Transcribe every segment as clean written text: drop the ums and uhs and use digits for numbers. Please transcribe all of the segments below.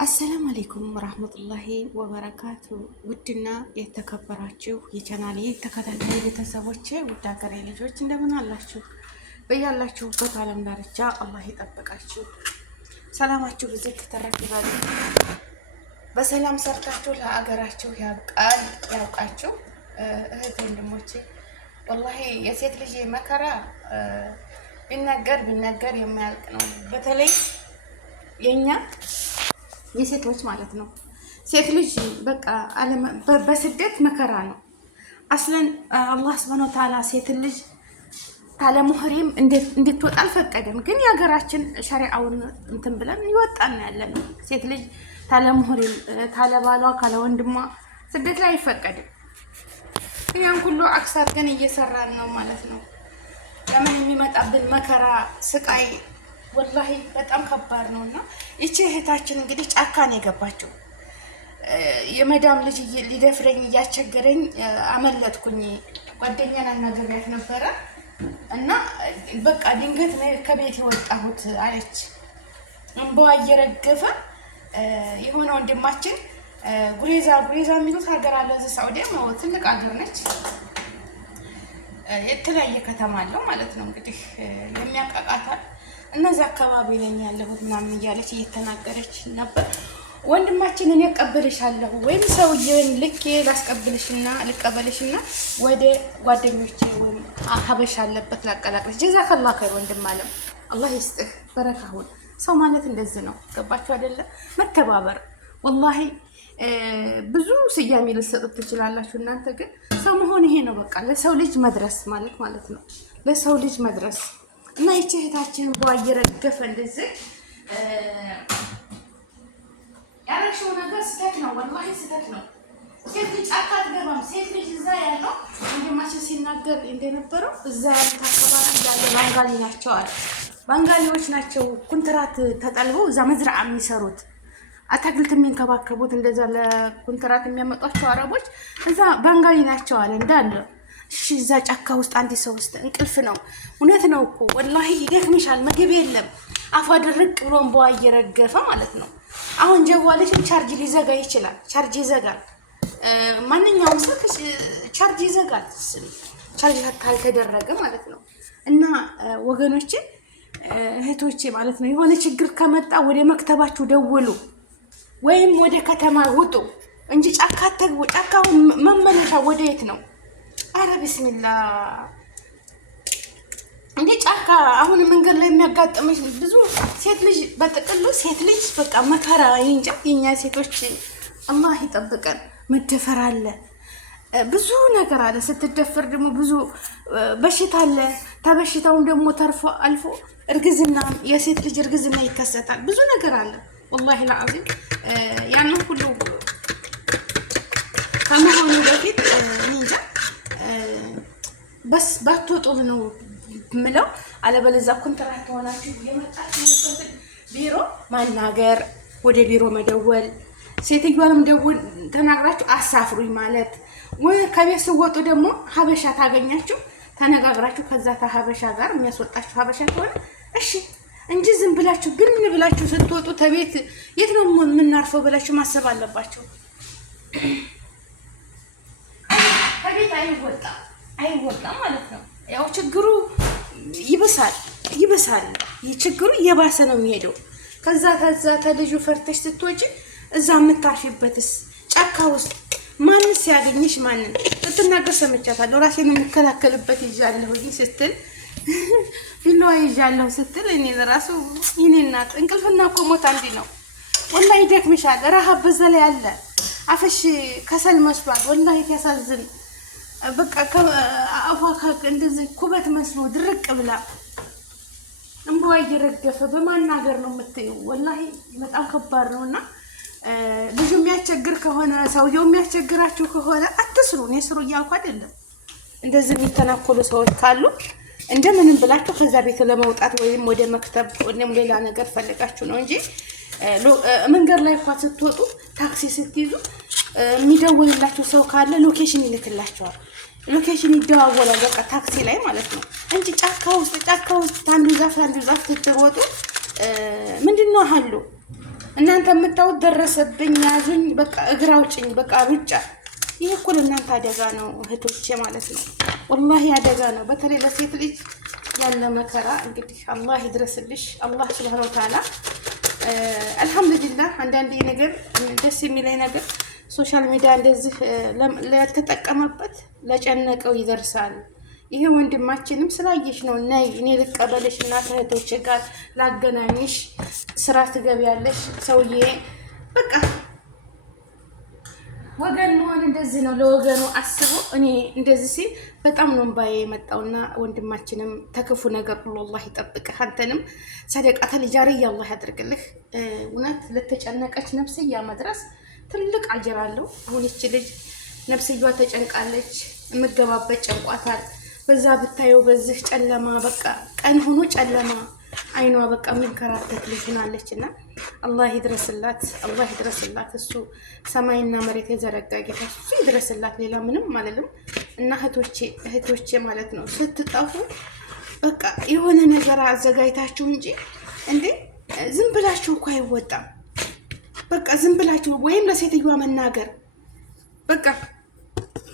አሰላሙ አለይኩም ወራህመቱላሂ ወበረካቱ። ውድና የተከበራችሁ የቻናሌ ተከታታይ ቤተሰቦቼ ውድ ሀገሬ ልጆች እንደምን አላችሁ? በያላችሁበት ዓለም ዳርቻ አላህ ይጠብቃችሁ። ሰላማችሁ ብዙ ተተረፍ ይበል። በሰላም ሰርታችሁ ለሀገራችሁ ያብቃችሁ። እህት ወንድሞቼ ወላሂ የሴት ልጅ መከራ ቢነገር የማያልቅ ነው። በተለይ የኛ የሴቶች ማለት ነው። ሴት ልጅ በቃ በስደት መከራ ነው። አስለን አላህ Subhanahu Wa Ta'ala ሴት ልጅ ታለ ሙህሪም እንድትወጣ አልፈቀደም። ግን የሀገራችን ሸሪዓውን እንትን ብለን ይወጣን ያለን ሴት ልጅ ታለ ሙህሪም ታለ ባሏ ካለ ወንድሟ ስደት ላይ አይፈቀድም። ያን ሁሉ አክሳር ግን እየሰራን ነው ማለት ነው። ለምን የሚመጣብን መከራ ስቃይ ወላሂ በጣም ከባድ ነውና እቺ እህታችን እንግዲህ ጫካን የገባችው የመዳም ልጅ ሊደፍረኝ እያስቸገረኝ አመለጥኩኝ። ጓደኛና አናግሪያት ነበረ እና በቃ ድንገት ከቤት የወጣሁት አለች። እንባዋ እየረገፈ የሆነ ወንድማችን ጉሬዛ የሚሉት ሀገር አለ እዚህ ሳውዲ ነው። ትልቅ ሀገር ነች። የተለያየ ከተማ አለው ማለት ነው። እንግዲህ የሚያቃቃታል እነዚህ አካባቢ ነኝ ያለሁት ምናምን እያለች እየተናገረች ነበር። ወንድማችን እኔ እቀበልሻለሁ ወይም ሰውዬን ልኬ ልቀበልሽና ወደ ጓደኞቼ ወይም ሀበሻ አለበት ላቀላቅልሽ። ጀዛከላህ ኸይር ወንድም አለም አላህ ይስጥህ በረካሁን። ሰው ማለት እንደዚህ ነው። ገባችሁ አይደለ? መተባበር ወላሂ ብዙ ስያሜ ልትሰጡት ትችላላችሁ። እናንተ ግን ሰው መሆን ይሄ ነው። በቃ ለሰው ልጅ መድረስ ማለት ነው። ለሰው ልጅ መድረስ እና ይቺ እህታችን እየረገፈ እንደዚህ ያረሽው ነገር ስህተት ነው። ወላሂ ስህተት ነው። ሴት ልጅ ጫካ አትገባም። ሴት ልጅ እዛ ያለው ወንድማችን ሲናገር እንደነበረው እዛ ያሉት አካባቢ ያለ ባንጋሊ ናቸው አለ። ባንጋሊዎች ናቸው ኩንትራት ተጠልበው እዛ መዝራዓ የሚሰሩት አታክልት የሚንከባከቡት እንደዛ ለኩንትራት የሚያመጧቸው አረቦች እዛ ባንጋሊ ናቸው አለ እንዳለ። እሺ እዛ ጫካ ውስጥ አንድ ሰው ውስጥ እንቅልፍ ነው። እውነት ነው እኮ ወላሂ ይደክምሻል። ምግብ የለም። አፏ ድርቅ ብሎ እንባዋ እየረገፈ ማለት ነው። አሁን ጀዋልሽም ቻርጅ ሊዘጋ ይችላል። ቻርጅ ይዘጋል። ማንኛውም ስልክ ቻርጅ ይዘጋል። ቻርጅ ካልተደረገ ማለት ነው። እና ወገኖቼ እህቶቼ ማለት ነው የሆነ ችግር ከመጣ ወደ መክተባችሁ ደውሉ ወይም ወደ ከተማ ውጡ እንጂ ጫካ አትግቡ። ጫካው መመለሻ ወደ የት ነው? አረ ቢስሚላህ እንዴ ጫካ አሁን መንገድ ላይ የሚያጋጥመሽ ብዙ ሴት ልጅ በጥቅሉ ሴት ልጅ በቃ መከራ እንጃ። የኛ ሴቶች አላህ ይጠብቀን። መደፈር አለ፣ ብዙ ነገር አለ። ስትደፈር ደግሞ ብዙ በሽታ አለ። ተበሽታውም ደግሞ ተርፎ አልፎ እርግዝና፣ የሴት ልጅ እርግዝና ይከሰታል። ብዙ ነገር አለ። ወላሂ ለአዚም ያን ሁሉ ከመሆኑ በፊት እንጃ በስ ባትወጡ ነው ምለው። አለበለዚያ ኮንትራት ሆናችሁ የመጣችሁበት ቢሮ ማናገር፣ ወደ ቢሮ መደወል፣ ሴትዮዋንም ደውል ተናግራችሁ አሳፍሩኝ ማለት ወይ ከቤት ስወጡ ደግሞ ሀበሻ ታገኛችሁ ተነጋግራችሁ ከዛ ሀበሻ ጋር የሚያስወጣችሁ ሀበሻ ከሆነ እሺ እንጂ ዝም ብላችሁ ግን ብላችሁ ስትወጡ ተቤት የት ነው የምናርፈው ብላችሁ ማሰብ አለባችሁ። ከቤት አይወጣም ማለት ነው። ያው ችግሩ ይብሳል። ችግሩ እየባሰ ነው የሚሄደው። ከዛ ተልጁ ፈርተሽ ስትወጪ እዛ የምታርፊበትስ ጫካ ውስጥ ማንስ ያገኝሽ? ማንን ስትናገር ሰምቻታለሁ። ራሴን የምከላከልበት ይዣለሁ ስትል ቢላዋ ይዣለሁ ስትል እኔ ለራሱ የኔ እናት እንቅልፍና እኮ ሞት አንድ ነው። ወላሂ ይደክምሻል። ረሃብ በዛ ላይ አለ። አፈሽ ከሰል መስሏል። ወላሂ ያሳዝን። በቃ አፏ እንደዚህ ኩበት መስሎ ድርቅ ብላ እንባዋ እየረገፈ በማናገር ነው የምትይው። ወላሂ በጣም ከባድ ነውና ልጁ የሚያስቸግር ከሆነ ሰውየው የሚያስቸግራችሁ ከሆነ አትስሩ። እኔ ስሩ እያልኩ አይደለም። እንደዚህ የሚተናኮሉ ሰዎች ካሉ እንደምንም ብላችሁ ከዛ ቤት ለመውጣት ወይም ወደ መክተብ ወይም ሌላ ነገር ፈልጋችሁ ነው እንጂ መንገድ ላይ እንኳን ስትወጡ ታክሲ ስትይዙ የሚደውልላችሁ ሰው ካለ ሎኬሽን ይልክላችኋል። ሎኬሽን ይደዋወላል በቃ ታክሲ ላይ ማለት ነው እንጂ ጫካ ውስጥ አንዱ ዛፍ ትትሮጡ ምንድነው አሉ እናንተ የምታዩት ደረሰብኝ፣ ያዙኝ፣ በቃ እግር አውጭኝ፣ በቃ ሩጫ። ይህ እኮ ለእናንተ አደጋ ነው እህቶቼ ማለት ነው። ወላሂ አደጋ ነው። በተለይ ለሴት ልጅ ያለ መከራ እንግዲህ አላህ ይድረስልሽ። አላህ ሱብሃነሁ ወተዓላ አልሐምዱሊላህ። አንዳንዴ ነገር ደስ የሚለኝ ነገር ሶሻል ሚዲያ እንደዚህ ለተጠቀመበት ለጨነቀው ይደርሳል። ይሄ ወንድማችንም ስላየሽ ነው ነይ እኔ ልቀበልሽ እና እህቶቼ ጋር ላገናኝሽ፣ ስራ ትገቢያለሽ ሰውዬ። በቃ ወገን መሆን እንደዚህ ነው፣ ለወገኑ አስቦ። እኔ እንደዚህ ሲል በጣም ነው እምባዬ የመጣውና ወንድማችንም ተክፉ ነገር ሁሉ አላህ ይጠብቅህ። አንተንም ሰደቃተል ጃሪያ አላህ ያድርግልህ። እውነት ለተጨነቀች ነፍስያ መድረስ ትልቅ አጅር አለው። አሁን ይቺ ልጅ ነፍስያዋ ተጨንቃለች፣ የምገባበት ጨንቋታል። በዛ ብታየው በዚህ ጨለማ በቃ ቀን ሆኖ ጨለማ አይኗ በቃ የሚንከራተት ልጅ ሆናለች። እና አላህ ይድረስላት፣ አላህ ይድረስላት። እሱ ሰማይና መሬት የዘረጋ ጌታ እሱ ይድረስላት። ሌላ ምንም አልልም። እና እህቶቼ ማለት ነው ስትጠፉ በቃ የሆነ ነገር አዘጋጅታችሁ እንጂ እንዴ ዝም ብላችሁ እኮ አይወጣም። በቃ ዝም ብላችሁ ወይም ለሴትዮዋ መናገር በቃ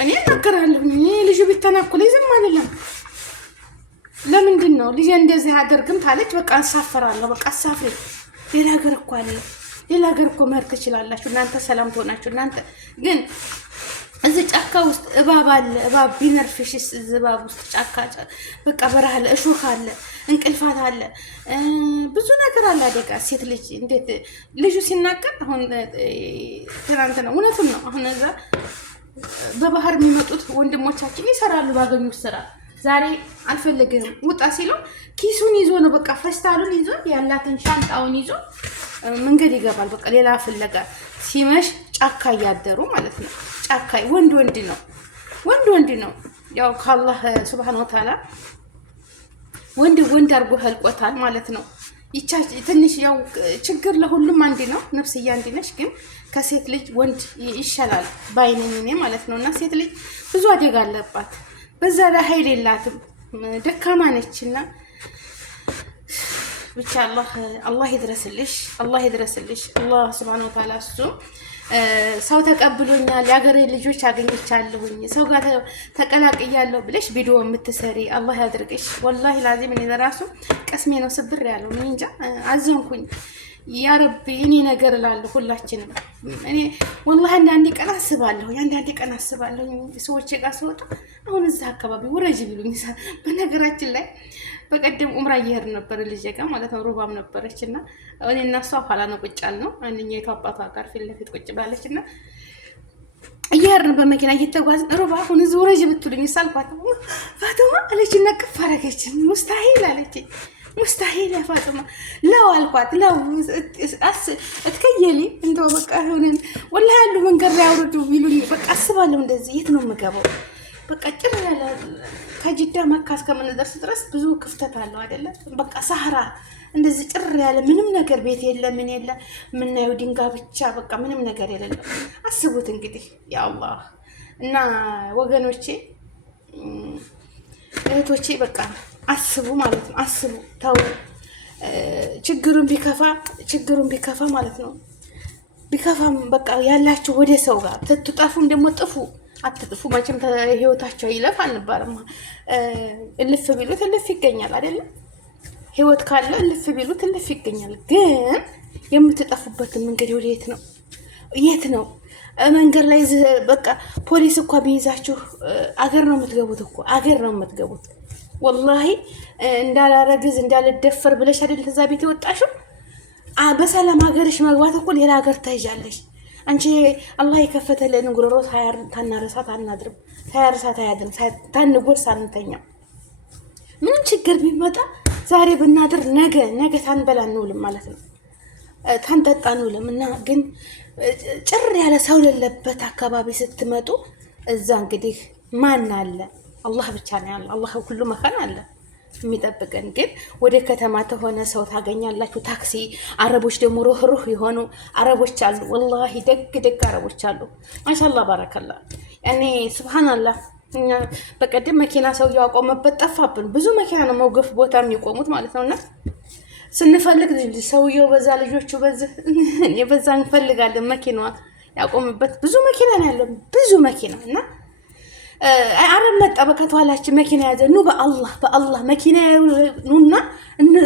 እኔ እናገራለሁ። እኔ ልጁ ቢተናኮል ዝም አልልም። ለምንድን ነው ልጅ እንደዚህ አደርግም ታለች፣ በቃ እንሳፈራለሁ። በቃ አሳፍሪ። ሌላ ሀገር እኮ አለ፣ ሌላ ሀገር እኮ መሄድ ትችላላችሁ እናንተ ሰላም ትሆናችሁ። እናንተ ግን እዚህ ጫካ ውስጥ እባብ አለ። እባብ ቢነርፍሽስ እዚህ እባብ ውስጥ ጫካ በቃ በረሃ አለ፣ እሾህ አለ፣ እንቅልፋት አለ፣ ብዙ ነገር አለ። አደጋ ሴት ልጅ እንዴት ልጁ ሲናገር አሁን ትናንት ነው እውነቱን ነው። አሁን እዛ በባህር የሚመጡት ወንድሞቻችን ይሰራሉ ባገኙት ስራ። ዛሬ አልፈልግም ውጣ ሲለው ኪሱን ይዞ ነው በቃ ፈስታሉን ይዞ ያላትን ሻንጣውን ይዞ መንገድ ይገባል። በቃ ሌላ ፍለጋ ሲመሽ ጫካ እያደሩ ማለት ነው። ጫካ ወንድ ነው። ያው ከአላህ ሱብሃነሁ ወተዓላ ወንድ አድርጎ ኸልቆታል ማለት ነው። ይቻ ትንሽ ያው ችግር ለሁሉም አንድ ነው። ነፍስያ አንድ ነች፣ ግን ከሴት ልጅ ወንድ ይሻላል ባይነኝ እኔ ማለት ነው። እና ሴት ልጅ ብዙ አደጋ አለባት። በዛ ላይ ኃይል የላትም፣ ደካማ ነችና ብቻ አላህ ይድረስልሽ። አላህ ሱብሃነሁ ወተዓላ እሱ ሰው ተቀብሎኛል፣ የሀገሬ ልጆች አገኘቻለሁኝ፣ ሰው ጋር ተቀላቅያለሁ ብለሽ ቪዲዮ የምትሰሪ አላህ ያድርግሽ። ወላሂ ላዚም እኔ ለራሱ ቀስሜ ነው ስብር ያለው። ምን እንጃ አዘንኩኝ። ያ ረቢ እኔ ነገር እላለሁ ሁላችንም። እኔ ወላሂ አንዳንዴ ቀን አስባለሁ ሰዎች ጋር ስወጣ አሁን እዛ አካባቢ ውረጅ ቢሉኝ። በነገራችን ላይ በቀደም ኡምራ እየሄድን ነበር ልጄ ጋር ማለት ነው። ሩባም ነበረች እና እኔ እና እሷ ኋላ ነው ቁጭ ያልነው። አንደኛይቱ አባቷ ጋር ፊት ለፊት ቁጭ ብላለች እና እየሄድን በመኪና እየተጓዝን ሩባ አሁን እዚህ ውረጅ ብትሉኝ ሳልኳት ፋጡማ አለችና ቅፍ አደረገችኝ። ሙስታሂል አለችኝ። ሙስታሂል ያ ፋጡማ ለው አልኳት። ለው እትከየሊ እንደው በቃ ሆነን ወላሂ ያሉ መንገድ ላይ አውርዱ ቢሉኝ በቃ አስባለሁ እንደዚህ የት ነው የምገባው? በቃ ጭር ያለ ከጅዳ መካ እስከምንደርስ ድረስ ብዙ ክፍተት አለው አይደለ? በቃ ሳህራ እንደዚህ ጭር ያለ ምንም ነገር ቤት የለ ምን የለ፣ የምናየው ድንጋይ ብቻ በቃ ምንም ነገር የሌለው። አስቡት እንግዲህ ያ አላህ። እና ወገኖቼ እህቶቼ በቃ አስቡ ማለት ነው። አስቡ ተው። ችግሩን ቢከፋ ማለት ነው። ቢከፋም በቃ ያላችሁ ወደ ሰው ጋር ትጠፉም ደግሞ ጥፉ። አትጥፉ መቼም ህይወታቸው ይለፍ አልነበረም። እልፍ ቢሉት እልፍ ይገኛል አይደለም? ህይወት ካለ እልፍ ቢሉት እልፍ ይገኛል። ግን የምትጠፉበትን መንገድ ወደ የት ነው? መንገድ ላይ በቃ ፖሊስ እኮ ቢይዛችሁ አገር ነው የምትገቡት እኮ አገር ነው የምትገቡት። ወላሂ እንዳላረግዝ እንዳልደፈር ብለሽ አይደል እዛ ቤት የወጣሽው? በሰላም ሀገርሽ መግባት እኮ ሌላ ሀገር ታይዣለሽ። አንቺ አላህ የከፈተልን ጉሮሮ ታናረሳት አናድርም፣ ታያርሳት አያድርም፣ ታንጎርስ አንተኛ። ምንም ችግር ቢመጣ ዛሬ ብናድር ነገ ታንበላ እንውልም ማለት ነው፣ ታንጠጣ እንውልም። እና ግን ጭር ያለ ሰው ለለበት አካባቢ ስትመጡ እዛ እንግዲህ ማን አለ? አላህ ብቻ ነው ያለው። አላህ ሁሉ መካን አለ የሚጠብቀን። ግን ወደ ከተማ ተሆነ ሰው ታገኛላችሁ። ታክሲ አረቦች ደግሞ ሩህሩህ የሆኑ አረቦች አሉ። ወላሂ ደግ አረቦች አሉ። ማሻአላህ ባረከላ። ያኔ ሱብሃንአላህ። በቀደም መኪና ሰው ያቆመበት ጠፋብን። ብዙ መኪና ነው መውገፍ ቦታ የሚቆሙት ማለት ነውና ስንፈልግ ሰውየው በዛ ልጆቹ በዚህ እኔ በዛ እንፈልጋለን። መኪናዋ ያቆምበት ብዙ መኪና ነው ያለው ብዙ መኪና እና አረብ መጣ በከተዋላችን መኪና ያዘ። ኑ በአላህ መኪና ኑና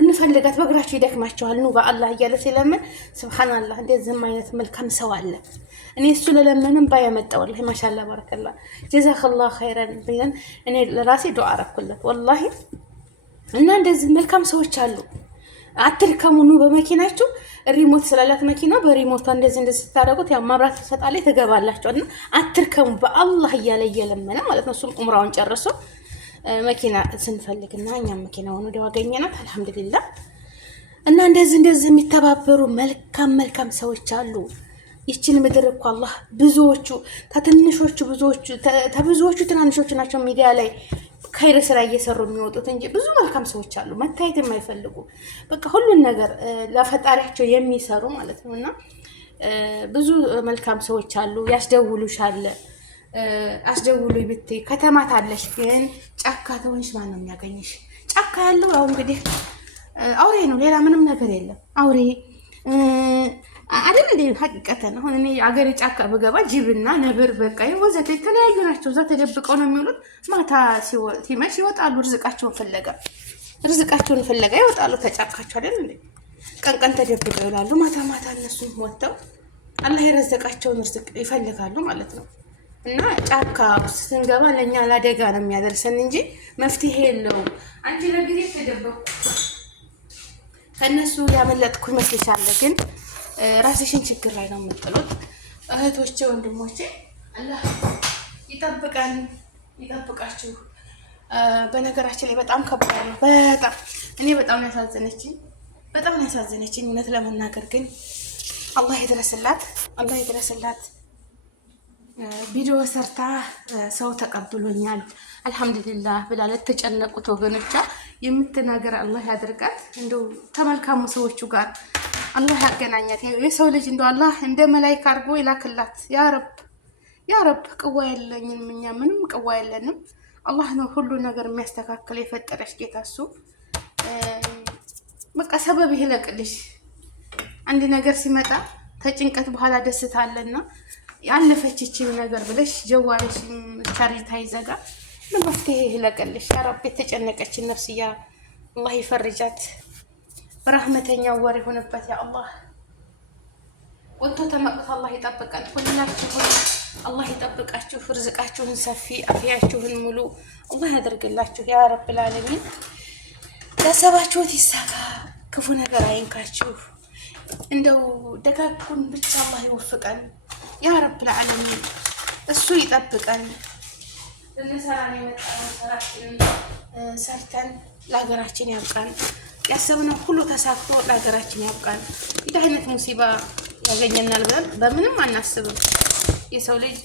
እንፈልጋት በእግራቸው ይደክማቸዋል። ኑ በአላህ እያለ ሲለምን ሱብሃንአላህ እንደዚህም አይነት መልካም ሰው አለ። እኔ እሱ ለለመንም ባያመጣው ወላሂ ማሻአላህ ባረከላ ጀዛከላሁ ኸይረን ብለን እኔ ለራሴ ዱዓ አረኩለት ወላሂ። እና እንደዚህ መልካም ሰዎች አሉ። አትልከሙ ኑ በመኪናችሁ ሪሞት ስላላት መኪና በሪሞቷ እንደዚህ ስታደርጉት ያው ማብራት ትሰጣለች ትገባላችሁ። እና አትልከሙ በአላህ እየለመነ ማለት ነው። እሱም ዑምራውን ጨርሶ መኪና ስንፈልግና እኛም መኪናውን ወዲያው አገኘናት አልሐምዱሊላህ። እና እንደዚህ የሚተባበሩ መልካም ሰዎች አሉ። ይችን ምድር እኮ አላህ ብዙዎቹ ብዙዎቹ ትናንሾቹ ናቸው ሚዲያ ላይ ከይር ስራ እየሰሩ የሚወጡት እንጂ ብዙ መልካም ሰዎች አሉ መታየት የማይፈልጉ በቃ ሁሉን ነገር ለፈጣሪያቸው የሚሰሩ ማለት ነው። እና ብዙ መልካም ሰዎች አሉ። ያስደውሉሻል። አስደውሉ ብትይ ከተማ ታለሽ ግን ጫካ ተሆንሽ ማን ነው የሚያገኝሽ? ጫካ ያለው ያው እንግዲህ አውሬ ነው፣ ሌላ ምንም ነገር የለም። አውሬ አይደል እንዴ? ሀቂቀተን አሁን እኔ አገሬ ጫካ በገባ ጅብና ነብር በቃ ወዘተ የተለያዩ ናቸው። እዛ ተደብቀው ነው የሚውሉት። ማታ ሲመሽ ይወጣሉ፣ ርዝቃቸውን ፍለጋ ይወጣሉ ከጫካቸው አይደል እንዴ? ቀን ተደብቀው ይውላሉ። ማታ እነሱም ወጥተው አላህ የረዘቃቸውን ርዝቅ ይፈልጋሉ ማለት ነው። እና ጫካ ስንገባ ለእኛ ለአደጋ ነው የሚያደርሰን እንጂ መፍትሄ የለውም። አንቺ ለጊዜ ተደበቁ ከእነሱ ያመለጥኩ ይመስልሻል፣ ግን ራስሽን ችግር ላይ ነው የምጥሉት። እህቶቼ ወንድሞቼ አላህ ይጠብቃችሁ። በነገራችን ላይ በጣም ከባድ ነው። እኔ በጣም ያሳዘነችኝ እውነት ለመናገር ግን አላህ ይድረስላት። ቪዲዮ ሰርታ ሰው ተቀብሎኛል አልሐምዱሊላህ ብላ ለተጨነቁት ወገኖቿ የምትናገር አላህ ያድርጋት። እንደው ተመልካሙ ሰዎቹ ጋር አላህ ያገናኛት። የሰው ልጅ እንደው አላህ እንደ መላእክት አድርጎ ይላክላት። ያ ረብ ቅዋ የለኝም፣ እኛ ምንም ቅዋ የለንም። አላህ ነው ሁሉ ነገር የሚያስተካክል የፈጠረሽ ጌታ እሱ። በቃ ሰበብ ይለቅልሽ። አንድ ነገር ሲመጣ ተጭንቀት በኋላ ደስታ አለና ያለፈችችን ነገር ብለሽ ጀዋልሽ ቻርጅ ታይዘጋ ለመፍትሄ ይለቅልሽ። ያ ረብ የተጨነቀችን ነፍስያ አላህ ይፈርጃት። በረህመተኛው ወር የሆነበት ያ አላህ ወጥቶ ተመቅቶ አላህ ይጠብቃል። ሁላችሁም አላህ ይጠብቃችሁ። ርዝቃችሁን ሰፊ አፍያችሁን ሙሉ አላህ ያደርግላችሁ ያ ረብል ዓለሚን። ያሰባችሁት ይሳካ፣ ክፉ ነገር አይንካችሁ። እንደው ደጋጉን ብቻ አላህ ይወፍቀን ያ ረብል ዓለሚን። እሱ ይጠብቀን። ለሰራን የመጣውን ስራችንን ሰርተን ለሀገራችን ያብቃን። ያሰብነው ሁሉ ተሳክቶ ለሀገራችን ያብቃን። እንዲህ አይነት ሙሲባ ያገኘናል ብለን በምንም አናስብም። የሰው ልጅ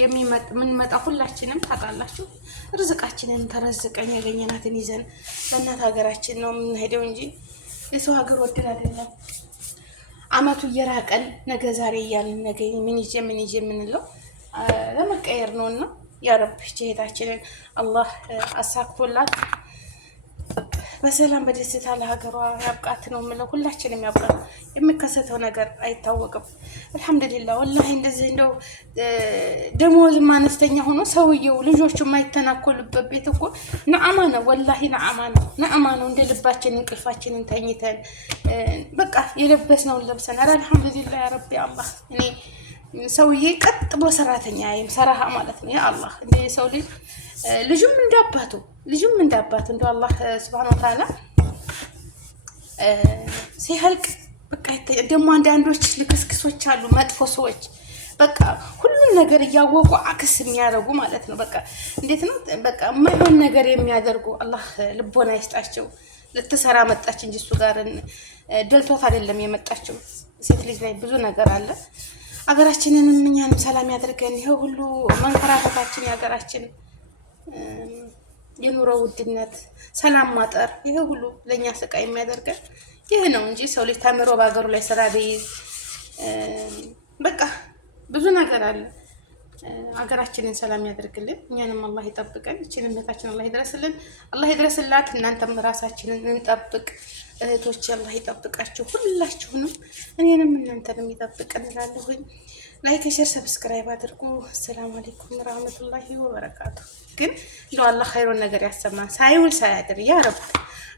የምንመጣ ሁላችንም ታውቃላችሁ፣ ርዝቃችንን ተረዝቀን ያገኘናትን ይዘን ለእናት ሀገራችን ነው የምንሄደው እንጂ የሰው ሀገር ወድል አይደለም። አመቱ እየራቀን ነገ ዛሬ እያልን ነገ ምን ይዤ የምንለው ለመቀየር ነውና ያ ረብ ጀሄታችንን አላህ አሳክቶላት በሰላም በደስታ ለሀገሯ ያብቃት ነው የምለው። ሁላችንም ያብቃት። የሚከሰተው ነገር አይታወቅም። አልሐምዱሊላህ ወላሂ እንደዚህ እንደው ደሞዝም አነስተኛ ሆኖ ሰውየው ልጆቹ የማይተናኮሉበት ቤት እኮ ነዓማ ነው። ወላሂ ነዓማ ነው። እንደ ልባችን እንቅልፋችንን ተኝተን በቃ የለበስነውን ለብሰን ኧረ አልሐምዱሊላህ ያ ረቢ አላህ። እኔ ሰውዬ ቀጥ ብሎ ሰራተኛ ሰራሃ ማለት ነው። ያ አላህ እንደ ሰው ልጅ ልጅም እንዳባቱ እንደው አላህ ሱብሃነሁ ወተዓላ ሲያልቅ በቃ ደግሞ አንዳንዶች ልክስክሶች አሉ፣ መጥፎ ሰዎች በቃ ሁሉን ነገር እያወቁ አክስ የሚያደርጉ ማለት ነው። በቃ እንዴት ነው በቃ የማይሆን ነገር የሚያደርጉ አላህ ልቦና ይስጣቸው። ልትሰራ መጣች እንጂ እሱ ጋር ደልቶት አይደለም የመጣችው። ሴት ልጅ ላይ ብዙ ነገር አለ። አገራችንንም እኛንም ሰላም ያድርገን። ይሄ ሁሉ መንከራተታችን የሀገራችን የኑሮ ውድነት፣ ሰላም ማጠር፣ ይሄ ሁሉ ለኛ ስቃይ የሚያደርገን ይሄ ነው እንጂ ሰው ልጅ ተምሮ በሀገሩ ላይ ስራ ቢይዝ በቃ ብዙ ነገር አለ። አገራችንን ሰላም ያደርግልን። እኛንም አላህ ይጠብቀን። እቺን እምነታችን አላህ ይድረስልን፣ አላህ ይድረስላት። እናንተም ራሳችንን እንጠብቅ እህቶች፣ አላህ ይጠብቃችሁ ሁላችሁንም፣ እኔንም እናንተንም ይጠብቀን እላለሁኝ። ላይክ፣ ሼር፣ ሰብስክራይብ አድርጉ። ሰላም አለይኩም ወራህመቱላሂ ወበረካቱ። ግን እንደው አላህ ኸይሩን ነገር ያሰማን ሳይውል ሳያድር ያ ረብ።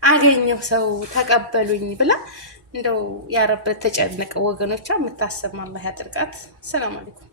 አገኘው ሰው ተቀበሉኝ ብላ እንደው ያ ረብ ተጨነቀ ወገኖቿ የምታሰማ አላህ ያድርጋት። ሰላም አለይኩም።